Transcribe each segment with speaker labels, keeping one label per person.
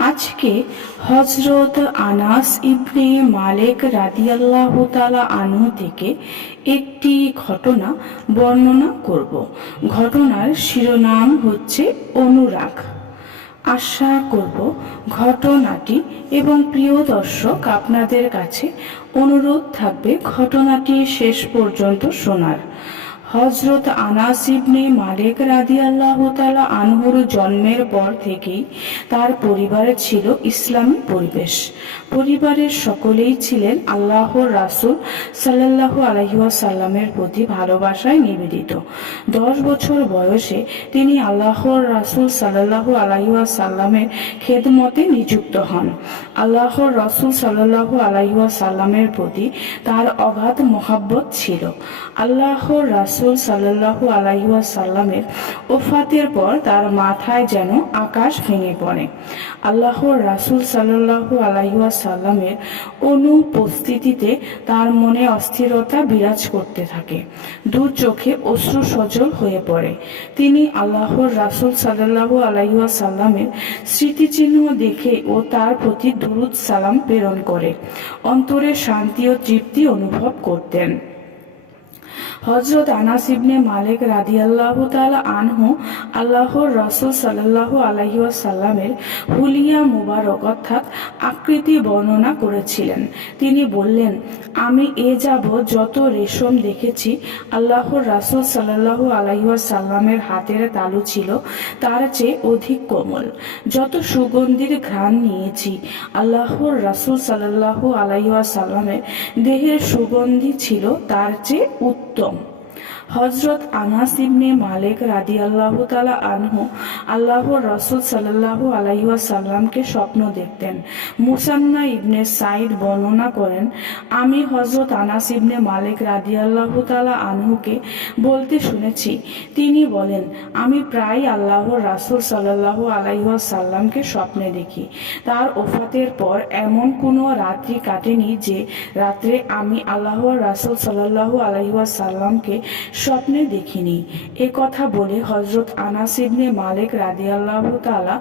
Speaker 1: আজকে হজরত আনাস ইবনে মালিক রাদিয়াল্লাহ তালা থেকে একটি ঘটনা বর্ণনা করব। ঘটনার শিরোনাম হচ্ছে অনুরাগ। আশা করব ঘটনাটি এবং প্রিয় দর্শক আপনাদের কাছে অনুরোধ থাকবে ঘটনাটি শেষ পর্যন্ত শোনার। হজরত আনাস ইবনে মালিক রাদি আল্লাহ তালা আনহুর জন্মের পর থেকেই তার পরিবারে ছিল ইসলামী পরিবেশ। পরিবারের সকলেই ছিলেন আল্লাহর রাসুল সাল্লাহ আলহিসাল্লামের প্রতি ভালোবাসায় নিবেদিত। দশ বছর বয়সে তিনি আল্লাহর রাসুল সাল্লাহ আলহিসাল্লামের খেদমতে নিযুক্ত হন। আল্লাহর রাসুল সাল্লাহ আলহিসাল্লামের প্রতি তার অগাধ মহাব্বত ছিল। আল্লাহর রাসুল সাল্লাহু আলাইসাল্লামের ওফাতের পর তার মাথায় যেন আকাশ ভেঙে পড়ে। আল্লাহর রাসুল সাল্লাহু আলাইসাল্লামের অনুপস্থিতিতে তার মনে অস্থিরতা বিরাজ করতে থাকে। দু চোখে অশ্রু সজল হয়ে পড়ে। তিনি আল্লাহর রাসুল সাল্লাহু আলাইসাল্লামের স্মৃতিচিহ্ন দেখে ও তার প্রতি দুরুদ সালাম প্রেরণ করে। অন্তরে শান্তি ও তৃপ্তি অনুভব করতেন। হজরত আনাস ইবনে মালিক রাদি আল্লাহ আনহু আল্লাহর রসুল সাল্লাহ আলহিসাল্লামের হুলিয়া মুবারক অর্থাৎ আকৃতি বর্ণনা করেছিলেন। তিনি বললেন, আমি এ যাব যত রেশম দেখেছি, আল্লাহর রাসুল সাল্লাহ আলহিসাল্লামের হাতের তালু ছিল, তার চেয়ে অধিক কোমল। যত সুগন্ধির ঘ্রাণ নিয়েছি, আল্লাহর রাসুল সাল্লাহ আলাইসাল্লামের দেহের সুগন্ধি ছিল, তার চেয়ে উত্তম Don't. হজরত আনাস ইবনে মালিক রাদি আল্লাহ তালা আনহু আল্লাহর রসুল সাল্লাহ আলাইসাল্লামকে স্বপ্ন দেখতেন। মুসান্না ইবনে সাইদ বর্ণনা করেন, আমি হজরত আনাস ইবনে মালিক রাদি আল্লাহ তালা আনহুকে বলতে শুনেছি। তিনি বলেন, আমি প্রায় আল্লাহর রাসুল সাল্লাহ আলাইসাল্লামকে স্বপ্নে দেখি। তার ওফাতের পর এমন কোনো রাত্রি কাটেনি যে রাত্রে আমি আল্লাহর রাসুল সাল্লাহ আলাইসাল্লামকে স্বপ্নে দেখিনি। এ কথা বলে হজরত আনাস ইবনে মালিক রাদিয়াল্লাহ তালা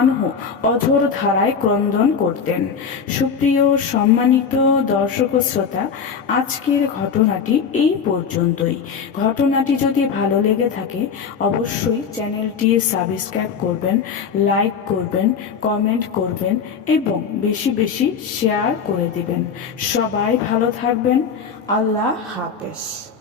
Speaker 1: আনহু অধর ধারায় ক্রন্দন করতেন। সুপ্রিয় সম্মানিত দর্শক শ্রোতা, আজকের ঘটনাটি এই পর্যন্তই। ঘটনাটি যদি ভালো লেগে থাকে, অবশ্যই চ্যানেলটি সাবস্ক্রাইব করবেন, লাইক করবেন, কমেন্ট করবেন এবং বেশি বেশি শেয়ার করে দিবেন। সবাই ভালো থাকবেন। আল্লাহ হাফেজ।